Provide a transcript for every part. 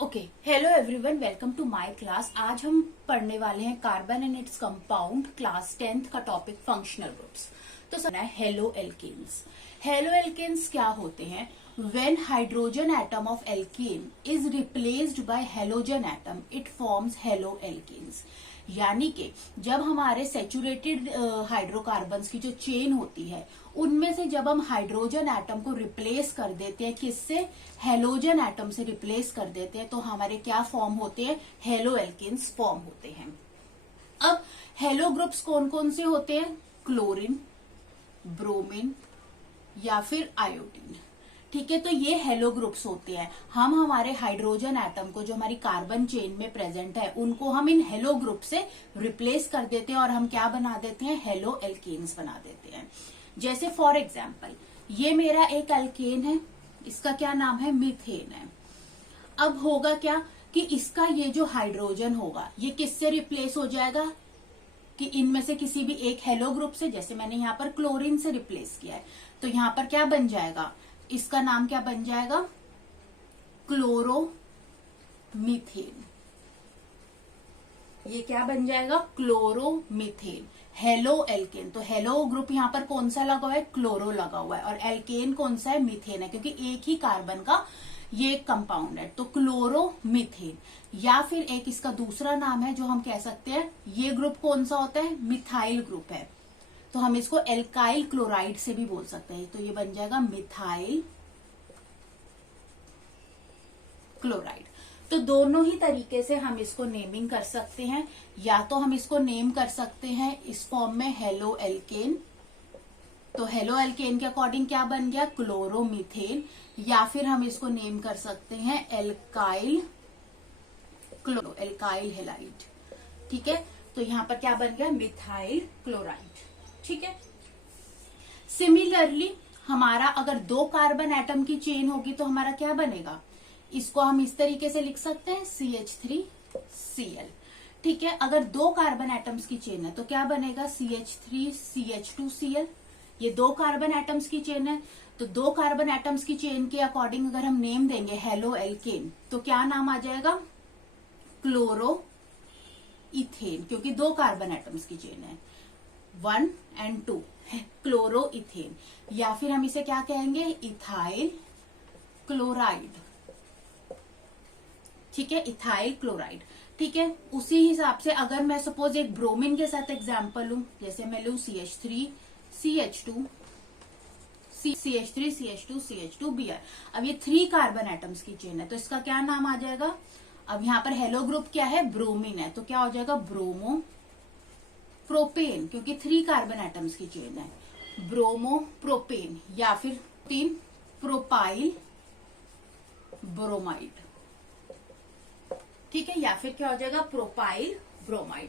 Okay, hello everyone, welcome to my class. आज हम पढ़ने वाले हैं carbon and its compound class 10th का टॉपिक फंक्शनल ग्रुप्स। तो सुना है हेलो एल्केन्स। हेलो एल्केन्स क्या होते हैं? When hydrogen atom of alkane is replaced by halogen atom it forms haloalkanes. यानी कि जब हमारे सेचुरेटेड हाइड्रोकार्बन्स की जो चेन होती है उनमें से जब हम हाइड्रोजन एटम को रिप्लेस कर देते हैं, किससे? हेलोजन एटम से रिप्लेस कर देते हैं, तो हमारे क्या फॉर्म होते हैं? हेलो एल्केन्स फॉर्म होते हैं। अब हेलो ग्रुप्स कौन कौन से होते हैं? क्लोरीन, ब्रोमीन या फिर आयोडीन। ठीक है, तो ये हेलो ग्रुप्स होते हैं। हम हमारे हाइड्रोजन एटम को जो हमारी कार्बन चेन में प्रेजेंट है उनको हम इन हेलो ग्रुप से रिप्लेस कर देते हैं और हम क्या बना देते हैं? हेलो एल्केन्स बना देते हैं। जैसे फॉर एग्जाम्पल ये मेरा एक एल्केन है, इसका क्या नाम है? मीथेन है। अब होगा क्या कि इसका ये जो हाइड्रोजन होगा ये किससे रिप्लेस हो जाएगा? कि इनमें से किसी भी एक हेलो ग्रुप से। जैसे मैंने यहाँ पर क्लोरीन से रिप्लेस किया है तो यहाँ पर क्या बन जाएगा? इसका नाम क्या बन जाएगा? क्लोरोमीथेन। ये क्या बन जाएगा? क्लोरोमीथेन। हेलो एल्केन, तो हेलो ग्रुप यहाँ पर कौन सा लगा हुआ है? क्लोरो लगा हुआ है। और एल्केन कौन सा है? मीथेन है, क्योंकि एक ही कार्बन का ये कंपाउंड है, तो क्लोरोमीथेन। या फिर एक इसका दूसरा नाम है जो हम कह सकते हैं, ये ग्रुप कौन सा होता है? मिथाइल ग्रुप है, तो हम इसको एल्काइल क्लोराइड से भी बोल सकते हैं। तो ये बन जाएगा मिथाइल क्लोराइड। तो दोनों ही तरीके से हम इसको नेमिंग कर सकते हैं। या तो हम इसको नेम कर सकते हैं इस फॉर्म में हेलो एल्केन, तो हेलो एल्केन के अकॉर्डिंग क्या बन गया? क्लोरोमीथेन। या फिर हम इसको नेम कर सकते हैं एल्काइल क्लोरो, एल्काइल हेलाइड। ठीक है, तो यहां पर क्या बन गया? Methyl chloride. ठीक है, सिमिलरली हमारा अगर दो कार्बन एटम की चेन होगी तो हमारा क्या बनेगा? इसको हम इस तरीके से लिख सकते हैं CH3Cl। ठीक है, अगर दो कार्बन एटम्स की चेन है तो क्या बनेगा? CH3CH2Cl। ये दो कार्बन एटम्स की चेन है, तो दो कार्बन एटम्स की चेन के अकॉर्डिंग अगर हम नेम देंगे हेलो एल्केन तो क्या नाम आ जाएगा? क्लोरो इथेन, क्योंकि दो कार्बन एटम्स की चेन है 1 और 2, क्लोरो इथेन। या फिर हम इसे क्या कहेंगे? Ethyl chloride. ठीक है, इथाइल क्लोराइड। ठीक है, उसी हिसाब से अगर मैं सपोज एक ब्रोमीन के साथ एग्जांपल लूं, जैसे मैं लूं CH3CH2 CH3CH2CH2Br। अब ये 3 कार्बन एटम्स की चेन है, तो इसका क्या नाम आ जाएगा? अब यहाँ पर हेलो ग्रुप क्या है? ब्रोमीन है, तो क्या हो जाएगा? ब्रोमो प्रोपेन, क्योंकि 3 कार्बन एटम्स की चेन है, ब्रोमो प्रोपेन। या फिर 3 प्रोपाइल ब्रोमाइड। ठीक है, या फिर क्या हो जाएगा? Propyl bromide.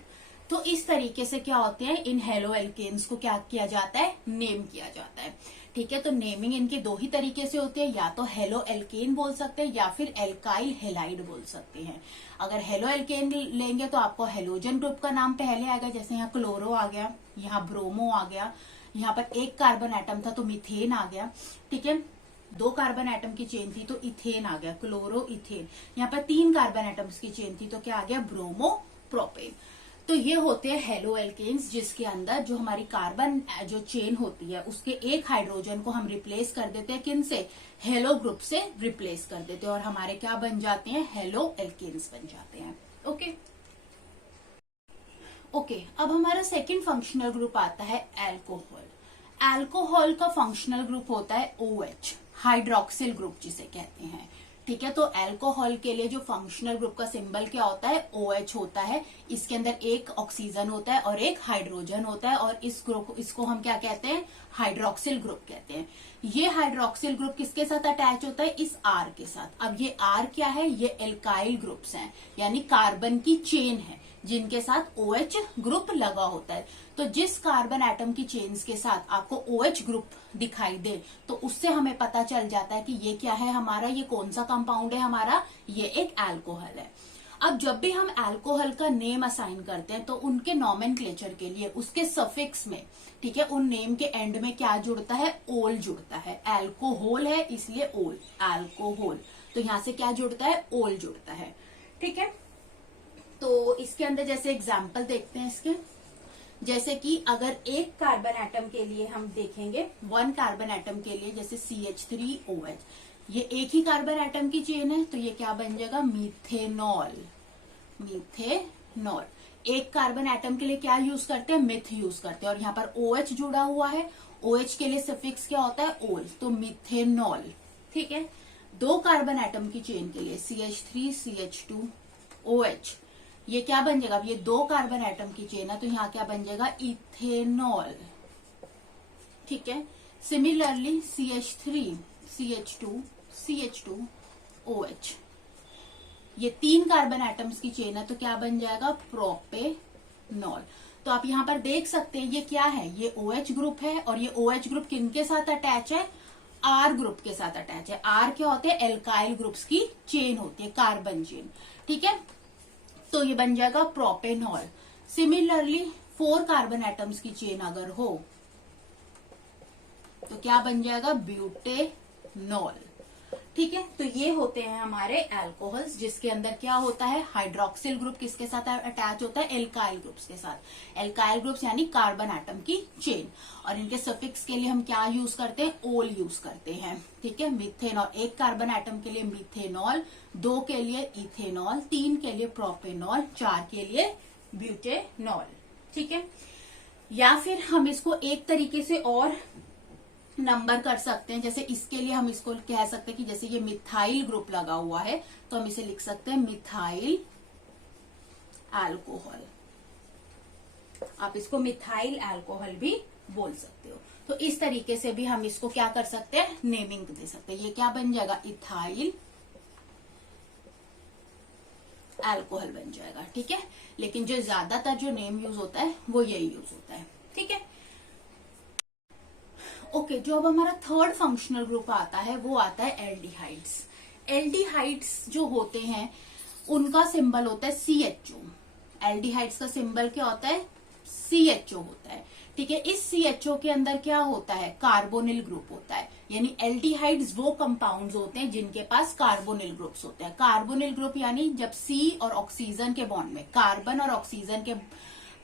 तो इस तरीके से क्या होते हैं, इन हेलो एल्केन्स को क्या किया जाता है? नेम किया जाता है। ठीक है, तो नेमिंग इनके दो ही तरीके से होते हैं, या तो हेलो एल्केन बोल सकते हैं या फिर एल्काइल हेलाइड बोल सकते हैं। अगर हेलो एल्केन लेंगे तो आपको हेलोजन ग्रुप का नाम पहले आएगा, जैसे यहाँ क्लोरो आ गया, यहाँ ब्रोमो आ गया, यहाँ पर एक कार्बन एटम था तो मीथेन आ गया। ठीक है, दो कार्बन एटम की चेन थी तो इथेन आ गया, क्लोरो इथेन। यहाँ पर 3 कार्बन एटम्स की चेन थी तो क्या आ गया? Bromo propane. तो ये होते हैं हेलो एल्केन्स, जिसके अंदर जो हमारी कार्बन जो चेन होती है उसके एक हाइड्रोजन को हम रिप्लेस कर देते हैं, किन से? हेलो ग्रुप से रिप्लेस कर देते हैं और हमारे क्या बन जाते हैं? हेलो एल्केन्स बन जाते हैं। ओके ओके, अब हमारा सेकंड फंक्शनल ग्रुप आता है एल्कोहल। एल्कोहल का फंक्शनल ग्रुप होता है OH, हाइड्रोक्सिल ग्रुप जिसे कहते हैं। ठीक है, तो एल्कोहल के लिए जो फंक्शनल ग्रुप का सिंबल क्या होता है? OH होता है। इसके अंदर एक ऑक्सीजन होता है और एक हाइड्रोजन होता है, और इसको हम क्या कहते हैं? हाइड्रोक्सिल ग्रुप कहते हैं। ये हाइड्रोक्सिल ग्रुप किसके साथ अटैच होता है? इस R के साथ। अब ये R क्या है? ये एल्काइल ग्रुप्स हैं, यानी कार्बन की चेन है जिनके साथ OH ग्रुप लगा होता है। तो जिस कार्बन एटम की चेन्स के साथ आपको OH ग्रुप दिखाई दे तो उससे हमें पता चल जाता है कि ये क्या है हमारा? ये कौन सा कंपाउंड है हमारा? ये एक एल्कोहल है। अब जब भी हम अल्कोहल का नेम असाइन करते हैं तो उनके नॉमेनक्लेचर के लिए उसके सफिक्स में, ठीक है, उन नेम के एंड में क्या जुड़ता है? ओल जुड़ता है। अल्कोहल है इसलिए ओल, अल्कोहल। तो यहां से क्या जुड़ता है, ओल जुड़ता है। ठीक है, तो इसके अंदर जैसे एग्जाम्पल देखते हैं इसके, जैसे कि अगर एक कार्बन एटम के लिए हम देखेंगे, वन कार्बन एटम के लिए जैसे CH3OH, ये एक ही कार्बन एटम की चेन है, तो ये क्या बन जाएगा, मीथेनॉल। मीथेनॉल। एक कार्बन एटम के लिए क्या यूज करते हैं, मिथ यूज करते हैं, और यहाँ पर OH जुड़ा हुआ है, OH के लिए सफिक्स क्या होता है, ओल, तो मीथेनॉल। ठीक है, दो कार्बन एटम की चेन के लिए CH3 CH2OH, ये क्या बन जाएगा, अब ये दो कार्बन एटम की चेन है, तो यहाँ क्या बन जाएगा, इथेनॉल। ठीक है, सिमिलरली CH3 CH2 CH2OH, ये तीन कार्बन एटम्स की चेन है, तो क्या बन जाएगा, प्रोपेनॉल। तो आप यहाँ पर देख सकते हैं ये क्या है, ये OH ग्रुप है, और ये OH ग्रुप किनके साथ अटैच है, R ग्रुप के साथ अटैच है। R क्या होते हैं, एल्काइल ग्रुप्स की चेन होती है, कार्बन चेन। ठीक है, तो ये बन जाएगा प्रोपेनॉल। सिमिलरली 4 कार्बन एटम्स की चेन अगर हो तो क्या बन जाएगा, ब्यूटेनॉल। ठीक है, तो ये होते हैं हमारे अल्कोहल्स, जिसके अंदर क्या होता है, हाइड्रोक्सिल ग्रुप किसके साथ अटैच होता है, एल्काइल ग्रुप्स के साथ। एल्काइल ग्रुप्स यानी कार्बन एटम की चेन, और इनके सफिक्स के लिए हम क्या यूज करते हैं, ओल यूज करते हैं। ठीक है, मिथेनॉल, एक कार्बन एटम के लिए मिथेनॉल, 2 के लिए इथेनॉल, 3 के लिए प्रोपेनॉल, 4 के लिए ब्यूटेनॉल। ठीक है, या फिर हम इसको एक तरीके से और नंबर कर सकते हैं, जैसे इसके लिए हम इसको कह सकते हैं कि जैसे ये मिथाइल ग्रुप लगा हुआ है, तो हम इसे लिख सकते हैं मिथाइल अल्कोहल। आप इसको मिथाइल अल्कोहल भी बोल सकते हो। तो इस तरीके से भी हम इसको क्या कर सकते हैं, नेमिंग दे सकते हैं। ये क्या बन जाएगा, इथाइल अल्कोहल बन जाएगा। ठीक है, लेकिन जो ज्यादातर जो नेम यूज होता है वो यही यूज होता है। ठीक है, ओके, जो अब हमारा थर्ड फंक्शनल ग्रुप आता है वो आता है एल्डिहाइड्स। एल्डिहाइड्स जो होते हैं उनका सिंबल होता है CHO। एल्डिहाइड्स का सिंबल क्या होता है, CHO होता है। ठीक है, इस CHO के अंदर क्या होता है, कार्बोनिल ग्रुप होता है। यानी एल्डिहाइड्स वो कंपाउंड्स होते हैं जिनके पास कार्बोनिल ग्रुप्स होते हैं। कार्बोनिल ग्रुप यानी जब C और ऑक्सीजन के बॉन्ड में, कार्बन और ऑक्सीजन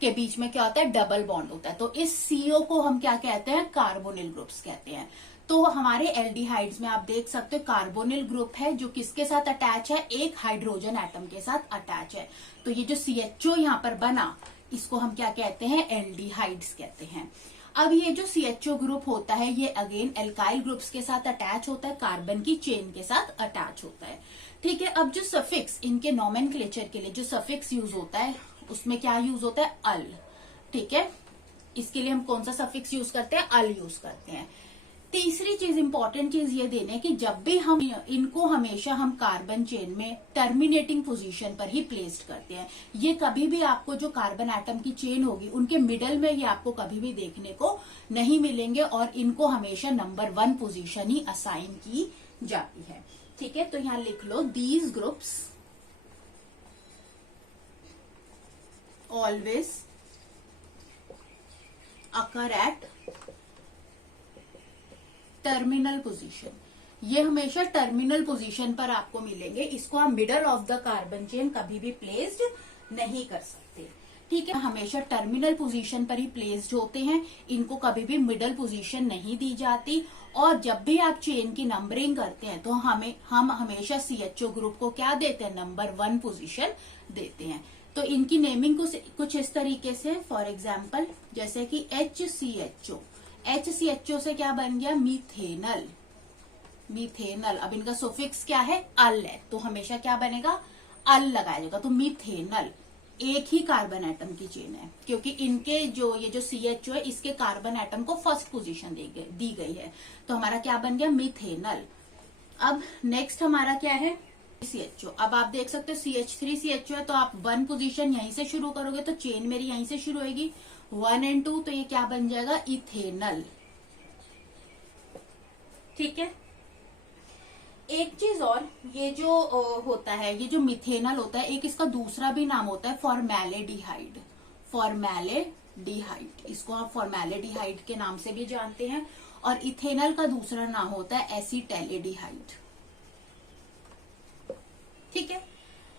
के बीच में क्या होता है, डबल बॉन्ड होता है, तो इस CO को हम क्या कहते हैं, कार्बोनिल ग्रुप्स कहते हैं। तो हमारे एल्डिहाइड्स में आप देख सकते हो कार्बोनिल ग्रुप है जो किसके साथ अटैच है, एक हाइड्रोजन एटम के साथ अटैच है। तो ये जो CHO यहाँ पर बना, इसको हम क्या कहते हैं, एल्डिहाइड्स कहते हैं। अब ये जो CHO ग्रुप होता है ये अगेन एल्काइल ग्रुप्स के साथ अटैच होता है, कार्बन की चेन के साथ अटैच होता है। ठीक है, अब जो सफिक्स, इनके नोमेनक्लेचर के लिए जो सफिक्स यूज होता है उसमें क्या यूज होता है, अल। ठीक है, इसके लिए हम कौन सा सफिक्स यूज करते हैं, अल यूज करते हैं। तीसरी चीज, इंपॉर्टेंट चीज ये देने कि जब भी हम इनको हमेशा हम कार्बन चेन में टर्मिनेटिंग पोजीशन पर ही प्लेस्ड करते हैं। ये कभी भी आपको जो कार्बन एटम की चेन होगी उनके मिडल में ये आपको कभी भी देखने को नहीं मिलेंगे, और इनको हमेशा नंबर 1 पोजीशन ही असाइन की जाती है। ठीक है, तो यहां लिख लो, these groups always occur at terminal position. ये हमेशा टर्मिनल पोजीशन पर आपको मिलेंगे, इसको आप middle of the carbon chain कभी भी प्लेस्ड नहीं कर सकते। ठीक है, हमेशा टर्मिनल पोजीशन पर ही प्लेस्ड होते हैं, इनको कभी भी मिडल पोजीशन नहीं दी जाती। और जब भी आप चेन की नंबरिंग करते हैं तो हम हमेशा CHO ग्रुप को क्या देते हैं, नंबर 1 पोजीशन देते हैं। तो इनकी नेमिंग कुछ इस तरीके से, फॉर एग्जाम्पल जैसे कि HCHO, HCHO से क्या बन गया, मीथेनल। मीथेनल, अब इनका सुफिक्स क्या है, अल है, तो हमेशा क्या बनेगा, अल लगाया जाएगा। तो मीथेनल एक ही कार्बन एटम की चेन है, क्योंकि इनके जो ये जो CHO है इसके कार्बन एटम को फर्स्ट पोजीशन दी गई है, तो हमारा क्या बन गया, मीथेनल। अब नेक्स्ट हमारा क्या है, CHO। अब आप देख सकते हो CH3 CHO है, तो आप 1 पोजीशन यहीं से शुरू करोगे तो चेन मेरी यहीं से शुरू होगी, 1 और 2, तो ये क्या बन जाएगा, इथेनल। ठीक है, एक चीज और, ये जो होता है, ये जो मिथेनल होता है, एक इसका दूसरा भी नाम होता है फॉर्मेल्डिहाइड। फॉर्मेल्डिहाइड, इसको आप फॉर्मेल्डिहाइड के नाम से भी जानते हैं। और इथेनल का दूसरा नाम होता है एसिटैल्डिहाइड।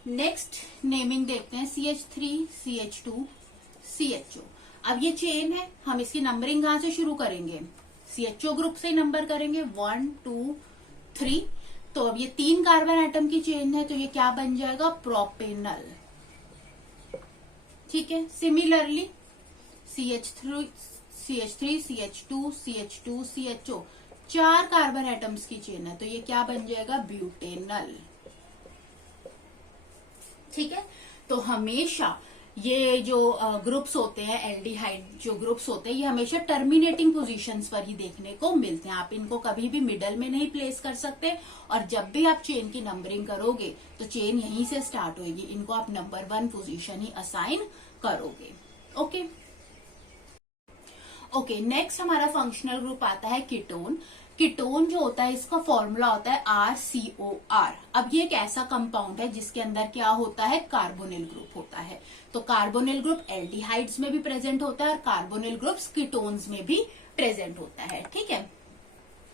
नेक्स्ट नेमिंग देखते हैं, CH3, CH2, CHO। अब ये चेन है, हम इसकी नंबरिंग कहां से शुरू करेंगे? CHO ग्रुप से नंबर करेंगे, 1 2 3। तो अब ये 3 कार्बन एटम की चेन है, तो ये क्या बन जाएगा? प्रोपेनल। ठीक है। Similarly CH3, CH2, CH2, CHO, 4 carbon atoms की चेन है, तो ये क्या बन जाएगा? ब्यूटेनल। ठीक है। तो हमेशा ये जो ग्रुप्स होते हैं, एल्डिहाइड जो ग्रुप्स होते हैं, ये हमेशा टर्मिनेटिंग पोजीशंस पर ही देखने को मिलते हैं। आप इनको कभी भी मिडल में नहीं प्लेस कर सकते, और जब भी आप चेन की नंबरिंग करोगे तो चेन यहीं से स्टार्ट होगी, इनको आप नंबर 1 पोजीशन ही असाइन करोगे। Okay okay. नेक्स्ट हमारा फंक्शनल ग्रुप आता है कीटोन। कीटोन जो होता है, इसका फॉर्मूला होता है RCOR। अब ये एक ऐसा कंपाउंड है जिसके अंदर क्या होता है? कार्बोनिल ग्रुप होता है। तो कार्बोनिल ग्रुप एल्डिहाइड्स में भी प्रेजेंट होता है और कार्बोनिल ग्रुप्स कीटोन्स में भी प्रेजेंट होता है। ठीक है।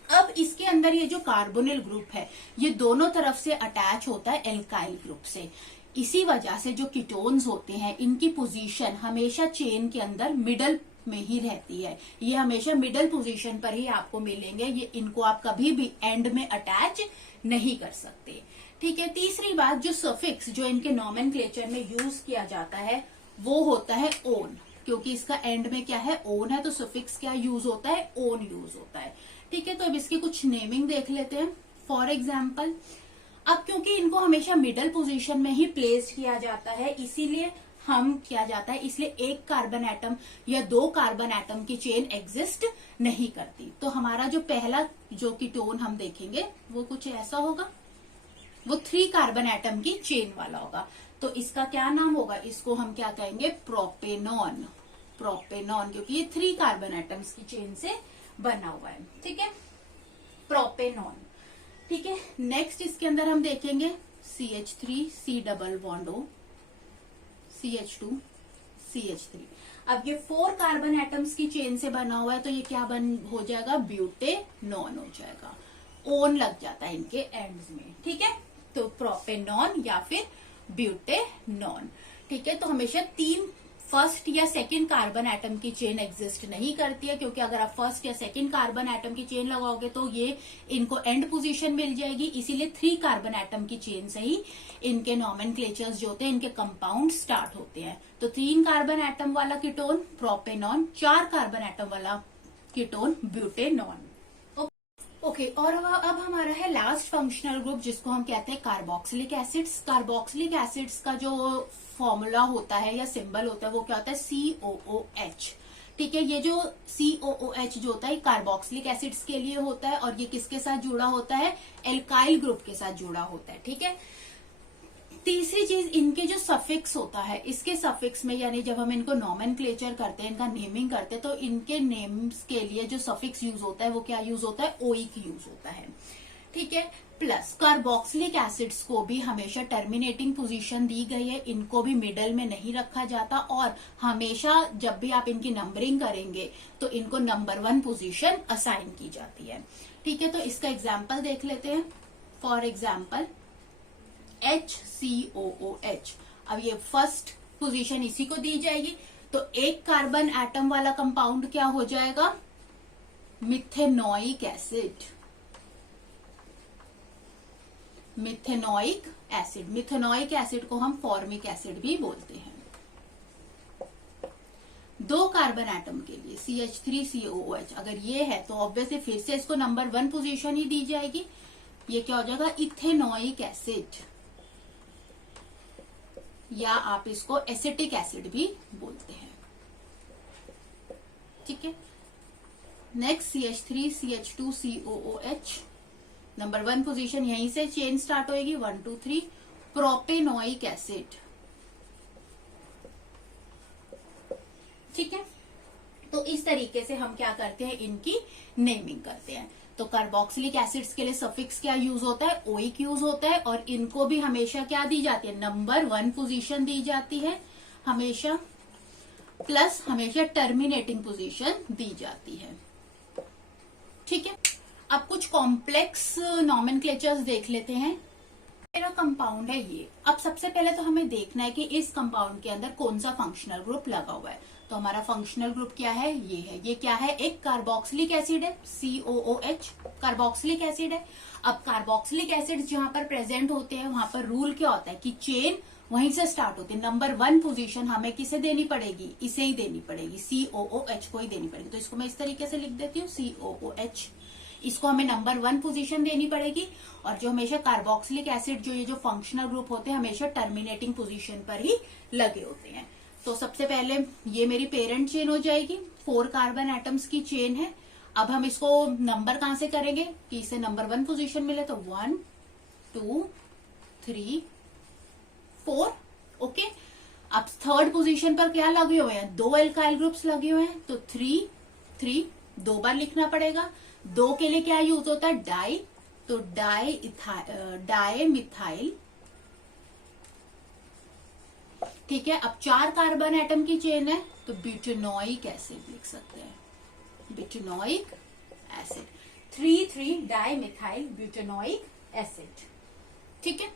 अब इसके अंदर ये जो कार्बोनिल ग्रुप है, ये दोनों तरफ से अटैच होता है एल्काइल ग्रुप से। इसी वजह से जो कीटोन्स होते हैं, इनकी पोजीशन हमेशा चेन के अंदर मिडल में ही रहती है। ये हमेशा मिडल पोजीशन पर ही आपको मिलेंगे, ये इनको आप कभी भी एंड में अटैच नहीं कर सकते। ठीक है। तीसरी बात, जो सफिक्स जो इनके नॉमेनक्लेचर में यूज किया जाता है वो होता है ओन, क्योंकि इसका एंड में क्या है? ओन है, तो सफिक्स क्या यूज होता है? ओन यूज होता है। ठीक है। तो अब इसकी कुछ नेमिंग देख लेते हैं। फॉर एग्जाम्पल, अब क्योंकि इनको हमेशा मिडल पोजीशन में ही प्लेस किया जाता है, इसीलिए हम किया जाता है, इसलिए एक कार्बन एटम या 2 कार्बन एटम की चेन एग्जिस्ट नहीं करती। तो हमारा जो पहला जो कीटोन हम देखेंगे वो कुछ ऐसा होगा, वो 3 कार्बन एटम की चेन वाला होगा। तो इसका क्या नाम होगा? इसको हम क्या कहेंगे? प्रोपेनॉन। प्रोपेनॉन, क्योंकि ये 3 कार्बन एटम्स की चेन से बना हुआ है। ठीक है, प्रोपेनॉन। ठीक है। नेक्स्ट इसके अंदर हम देखेंगे CH3, C double bond O, CH2, CH3। अब ये 4 कार्बन एटम्स की चेन से बना हुआ है, तो ये क्या हो जाएगा? ब्यूटेनॉन हो जाएगा। ओन लग जाता है इनके एंड्स में। ठीक है। तो प्रोपेनॉन या फिर ब्यूटेनॉन। ठीक है। तो हमेशा 3 फर्स्ट या सेकंड कार्बन एटम की चेन एग्जिस्ट नहीं करती है, क्योंकि अगर आप फर्स्ट या सेकंड कार्बन एटम की चेन लगाओगे तो ये इनको एंड पोजीशन मिल जाएगी। इसीलिए 3 कार्बन एटम की चेन से ही इनके नॉमेनक्लेचर्स जो होते हैं, इनके कंपाउंड स्टार्ट होते हैं। तो 3 कार्बन एटम वाला कीटोन प्रोपेनॉन, 4 कार्बन एटम वाला कीटोन ब्यूटेनॉन। ओके। और अब हमारा है लास्ट फंक्शनल ग्रुप, जिसको हम कहते हैं कार्बोक्सिलिक एसिड्स। कार्बोक्सिलिक एसिड्स का जो फॉर्मूला होता है या सिंबल होता है वो क्या होता है? COOH। ठीक है। ये जो COOH जो होता है कार्बोक्सिलिक एसिड्स के लिए होता है, और ये किसके साथ जुड़ा होता है? एल्काइल ग्रुप के साथ जुड़ा होता है। ठीक है। तीसरी चीज, इनके जो सफिक्स होता है, इसके सफिक्स में यानी जब हम इनको नॉमेनक्लेचर करते हैं, इनका नेमिंग करते हैं, तो इनके नेम्स के लिए जो सफिक्स यूज होता है वो क्या यूज होता है? ओइक यूज होता है। ठीक है। प्लस कार्बोक्सिलिक एसिड्स को भी हमेशा टर्मिनेटिंग पोजीशन दी गई है, इनको भी मिडल में नहीं रखा जाता, और हमेशा जब भी आप इनकी नंबरिंग करेंगे तो इनको नंबर 1 पोजीशन असाइन की जाती है। ठीक है। तो इसका एग्जाम्पल देख लेते हैं। For example HCOOH। अब ये फर्स्ट पोजीशन इसी को दी जाएगी, तो 1 कार्बन एटम वाला कंपाउंड क्या हो जाएगा? Methanoic acid. Methanoic acid. Methanoic acid को हम फॉर्मिक एसिड भी बोलते हैं। 2 कार्बन एटम के लिए CH3COOH अगर ये है, तो ऑब्वियसली फिर से इसको नंबर 1 पोजीशन ही दी जाएगी। ये क्या हो जाएगा? इथेनोइक एसिड, या आप इसको एसिटिक एसिड भी बोलते हैं। ठीक है। Next CH3, CH2, COOH, number 1 position, यहीं से चेन स्टार्ट होएगी 1 2 3। Propanoic acid. ठीक है। तो इस तरीके से हम क्या करते हैं? इनकी नेमिंग करते हैं। तो कार्बोक्सिलिक एसिड्स के लिए सफिक्स क्या यूज होता है? ओइक यूज होता है, और इनको भी हमेशा क्या दी जाती है? नंबर 1 पोजीशन दी जाती है हमेशा, प्लस हमेशा टर्मिनेटिंग पोजीशन दी जाती है। ठीक है। अब कुछ कॉम्प्लेक्स नॉमेनक्लेचर्स देख लेते हैं। मेरा कंपाउंड है ये। अब सबसे पहले तो हमें देखना है कि इस कंपाउंड के अंदर कौन सा फंक्शनल ग्रुप लगा हुआ है। तो हमारा फंक्शनल ग्रुप क्या है, ये है। ये क्या है, एक कार्बोक्सिलिक एसिड है, COOH कार्बोक्सिलिक एसिड है। अब कार्बोक्सिलिक एसिड जहां पर प्रेजेंट होते हैं वहां पर रूल क्या होता है कि चेन वहीं से स्टार्ट होती है। नंबर 1 पोजीशन हमें किसे देनी पड़ेगी, इसे ही देनी पड़ेगी, COOH को ही देनी पड़ेगी। तो इसको मैं इस तरीके से लिख देती हूँ, COOH। इसको हमें नंबर 1 पोजीशन देनी पड़ेगी। और जो हमेशा कार्बोक्सिलिक एसिड जो ये जो फंक्शनल ग्रुप होते हैं हमेशा टर्मिनेटिंग पोजीशन पर ही लगे होते हैं। तो सबसे पहले ये मेरी पेरेंट चेन हो जाएगी, 4 कार्बन एटम्स की चेन है। अब हम इसको नंबर कहां से करेंगे कि इसे नंबर 1 पोजीशन मिले, तो 1 2 3 4। ओके, अब थर्ड पोजीशन पर क्या लगे हुए हैं, 2 एल्काइल ग्रुप्स लगे हुए हैं। तो 3 3 2 बार लिखना पड़ेगा। 2 के लिए क्या यूज होता है, डाई। तो डाई मिथाइल। ठीक है, अब 4 कार्बन एटम की चेन है तो ब्यूटेनोइक एसिड लिख सकते हैं, butanoic acid. 3 di methyl butanoic acid. ठीक है,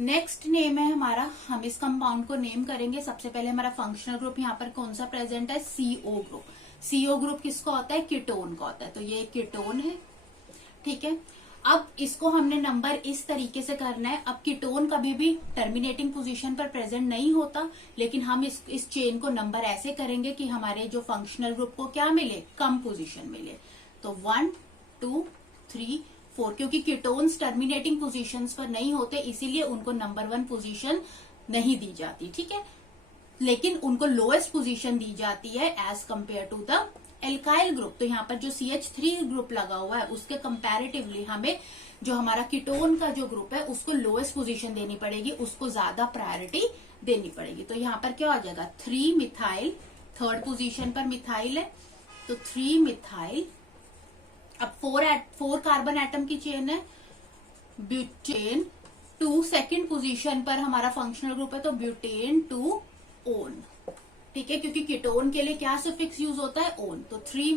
नेक्स्ट नेम है हमारा, हम इस कंपाउंड को नेम करेंगे। सबसे पहले हमारा फंक्शनल ग्रुप यहाँ पर कौन सा प्रेजेंट है, CO ग्रुप। CO ग्रुप किसका होता है, कीटोन का होता है। तो ये कीटोन है। ठीक है, अब इसको हमने नंबर इस तरीके से करना है। अब कीटोन कभी भी टर्मिनेटिंग पोजीशन पर प्रेजेंट नहीं होता, लेकिन हम इस चेन को नंबर ऐसे करेंगे कि हमारे जो फंक्शनल ग्रुप को क्या मिले, कम पोजीशन मिले। तो 1 2 3 4, क्योंकि कीटोन्स टर्मिनेटिंग पोजीशंस पर नहीं होते इसीलिए उनको नंबर 1 पोजीशन नहीं दी जाती। ठीक है, लेकिन उनको लोएस्ट पोजीशन दी जाती है as compare to the alkyl group. तो यहाँ पर जो CH3 ग्रुप लगा हुआ है उसके कंपैरेटिवली हमें जो हमारा कीटोन का जो ग्रुप है उसको लोएस्ट पोजीशन देनी पड़ेगी, उसको ज्यादा प्रायोरिटी देनी पड़ेगी। तो यहाँ पर क्या हो जाएगा, 3 मिथाइल, थर्ड पोजीशन पर मिथाइल है तो 3 मिथाइल। अब 4 कार्बन एटम की चेन है, ब्यूटेन 2 सेकेंड पोजीशन पर हमारा फंक्शनल ग्रुप है तो ब्यूटेन 2 ओन। ठीक है, क्योंकि कीटोन के लिए क्या सफिक्स यूज होता है, ओन। तो 3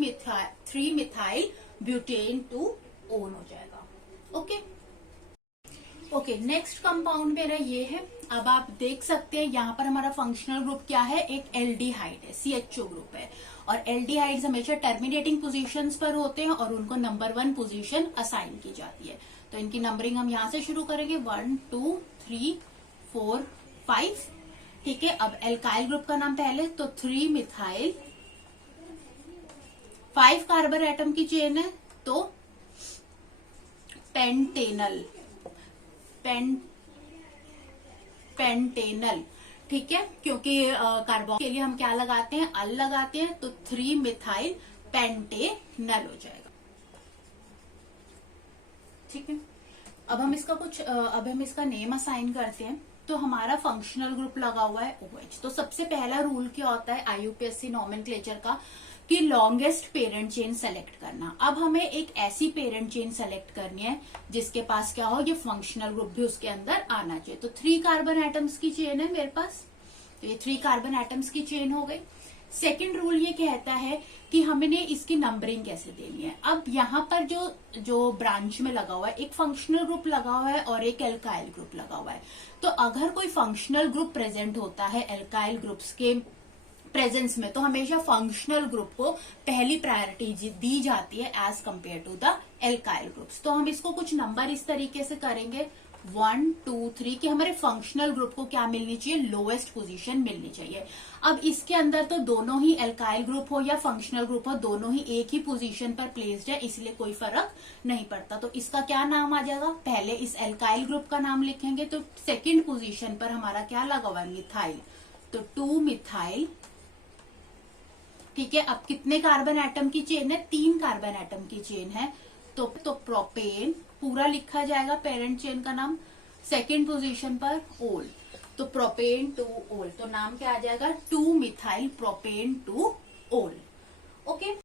मिथाइल ब्यूटेन 2 ओन हो जाएगा। ओके, नेक्स्ट कंपाउंड मेरा ये है। अब आप देख सकते हैं यहाँ पर हमारा फंक्शनल ग्रुप क्या है, एक एल्डिहाइड है, CHO ग्रुप है। और एल्डिहाइड्स हमेशा टर्मिनेटिंग पोजीशंस पर होते हैं और उनको नंबर 1 पोजीशन असाइन की जाती है। तो इनकी नंबरिंग हम यहां से शुरू करेंगे, 1 2 3 4 5। ठीक है, अब एल्काइल ग्रुप का नाम पहले, तो 3 मिथाइल, 5 कार्बन एटम की चेन है तो पेंटेनल। ठीक है, क्योंकि कार्बन के लिए हम क्या लगाते हैं, अल लगाते हैं। तो 3 मिथाइल पेंटेनल हो जाएगा। ठीक है, अब हम इसका नेम असाइन करते हैं। तो हमारा फंक्शनल ग्रुप लगा हुआ है OH। तो सबसे पहला रूल क्या होता है IUPAC नॉमेनक्लेचर का, कि लॉन्गेस्ट पेरेंट चेन सेलेक्ट करना। अब हमें एक ऐसी पेरेंट चेन सेलेक्ट करनी है जिसके पास क्या हो, ये फंक्शनल ग्रुप भी उसके अंदर आना चाहिए। तो 3 कार्बन एटम्स की चेन है मेरे पास, तो ये 3 कार्बन एटम्स की चेन हो गई। सेकेंड रूल ये कहता है कि हमने इसकी नंबरिंग कैसे देनी है। अब यहाँ पर जो ब्रांच में लगा हुआ है, एक फंक्शनल ग्रुप लगा हुआ है और एक एल्काइल ग्रुप लगा हुआ है। तो अगर कोई फंक्शनल ग्रुप प्रेजेंट होता है एल्काइल ग्रुप्स के प्रेजेंस में, तो हमेशा फंक्शनल ग्रुप को पहली प्रायोरिटी दी जाती है as compare to the alkyl groups. तो हम इसको कुछ नंबर इस तरीके से करेंगे, 1 2 3, कि हमारे फंक्शनल ग्रुप को क्या मिलनी चाहिए, लोएस्ट पोजीशन मिलनी चाहिए। अब इसके अंदर तो दोनों ही एल्काइल ग्रुप हो या फंक्शनल ग्रुप हो, दोनों ही एक ही पोजीशन पर प्लेस्ड है, इसलिए कोई फर्क नहीं पड़ता। तो इसका क्या नाम आ जाएगा, पहले इस एल्काइल ग्रुप का नाम लिखेंगे तो सेकेंड पोजीशन पर हमारा क्या लगा हुआ है, मिथाइल। तो 2 मिथाइल। ठीक है, अब कितने कार्बन एटम की चेन है, 3 कार्बन एटम की चेन है तो प्रोपेन पूरा लिखा जाएगा, पेरेंट चेन का नाम। सेकेंड पोजीशन पर ओल, तो प्रोपेन 2 ओल। तो नाम क्या आ जाएगा, 2 मिथाइल प्रोपेन 2 ओल। ओके।